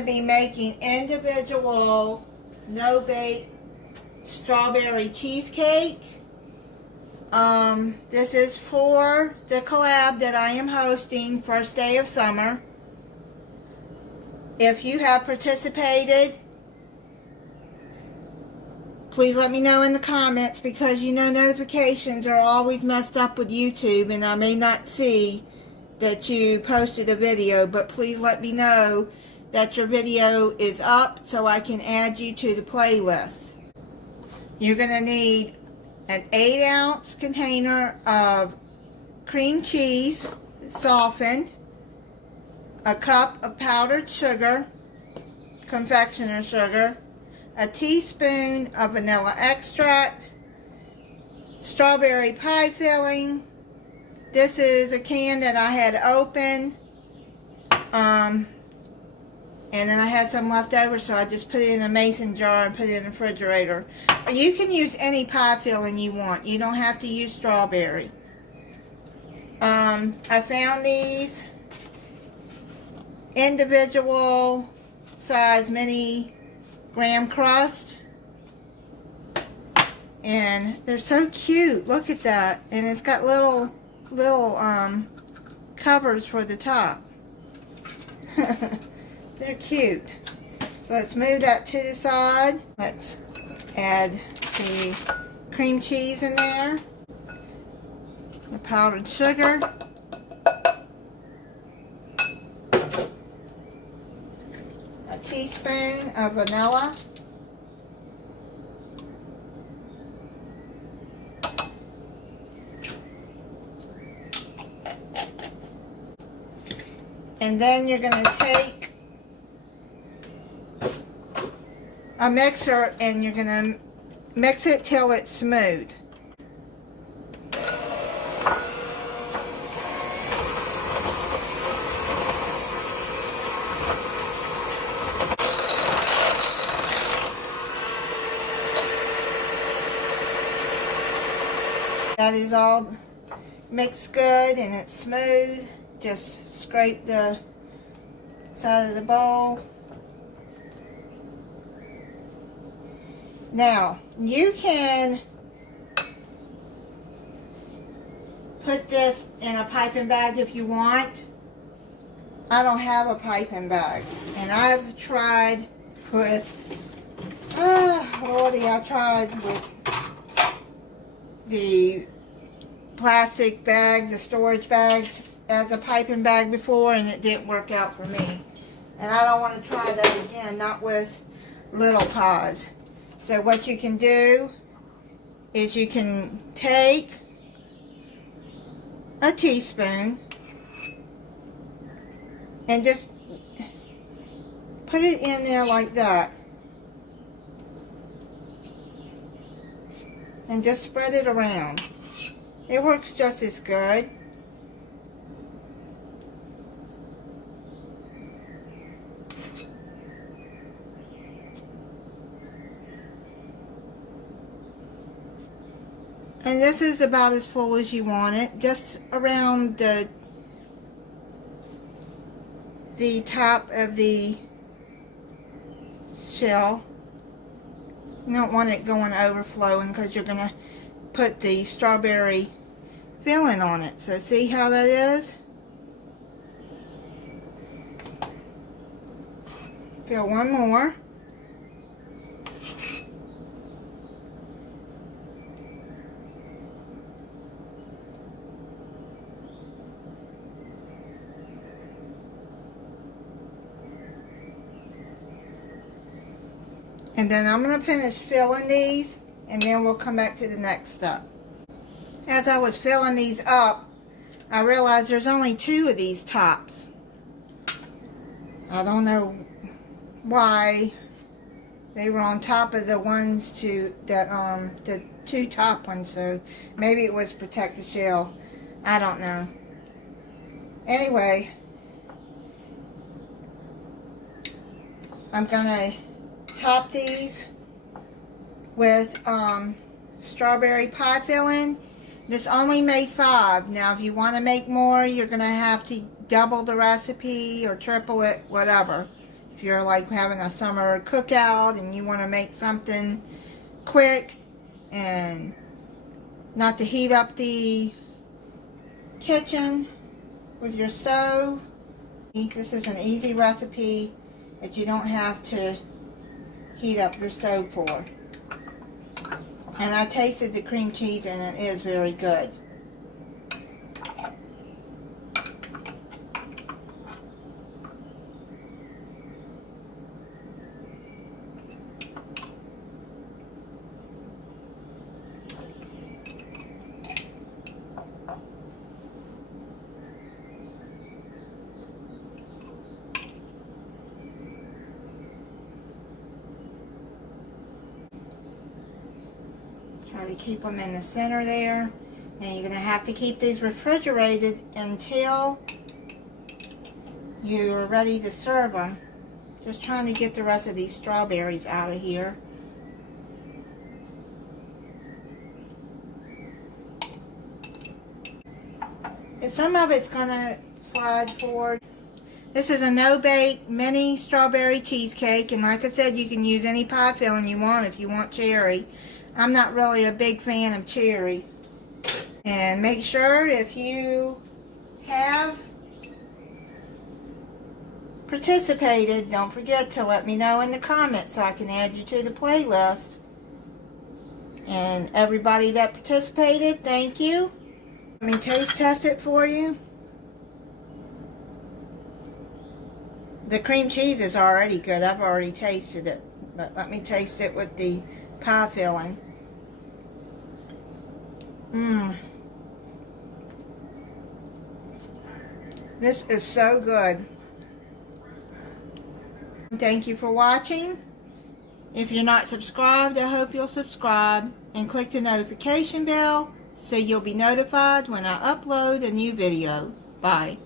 to be making individual no-bake strawberry cheesecake. This is for the collab that I am hosting, first day of summer. If you have participated, please let me know in the comments, because you know notifications are always messed up with YouTube and I may not see that you posted a video, but please let me know that your video is up so I can add you to the playlist. You're going to need an 8-ounce container of cream cheese softened, a cup of powdered sugar, confectioner sugar, a teaspoon of vanilla extract, strawberry pie filling. This is a can that I had open, and then I had some left over, so I just put it in a mason jar and put it in the refrigerator. Or you can use any pie filling you want. You don't have to use strawberry. I found these individual size mini graham crust, and they're so cute. Look at that. And it's got little covers for the top. They're cute. So let's move that to the side. Let's add the cream cheese in there, the powdered sugar, a teaspoon of vanilla, and then you're going to take a mixer and you're going to mix it till it's smooth. That is all mixed good and it's smooth. Just scrape the side of the bowl. Now, you can put this in a piping bag if you want. I don't have a piping bag. And I've tried with, I tried with the plastic bags, the storage bags, as a piping bag before, and it didn't work out for me. And I don't want to try that again, not with little pies. So what you can do is you can take a teaspoon and just put it in there like that. And just spread it around. It works just as good. And this is about as full as you want it, just around the top of the shell. You don't want it going overflowing because you're going to put the strawberry filling on it. So see how that is? Fill one more. And then I'm going to finish filling these, and then we'll come back to the next step. As I was filling these up, I realized there's only 2 of these tops. I don't know why they were on top of the ones to the 2 top ones, so maybe it was protect the shell. I don't know. Anyway, I'm gonna top these with strawberry pie filling. This only made 5. Now if you want to make more, you're gonna have to double the recipe or triple it, whatever. If If you're like having a summer cookout and you want to make something quick and not to heat up the kitchen with your stove, this is an easy recipe that you don't have to heat up your stove for. And I tasted the cream cheese and it is very good. Try to keep them in the center there. And you're going to have to keep these refrigerated until you're ready to serve them. Just trying to get the rest of these strawberries out of here. And some of it's going to slide forward. This is a no-bake mini strawberry cheesecake. And like I said, you can use any pie filling you want if you want cherry. I'm not really a big fan of cherry. And make sure if you have participated, don't forget to let me know in the comments so I can add you to the playlist. And everybody that participated, thank you. Let me taste test it for you. The cream cheese is already good. I've already tasted it. But let me taste it with the pie filling. This is so good. Thank you for watching. If you're not subscribed, I hope you'll subscribe and click the notification bell so you'll be notified when I upload a new video. Bye.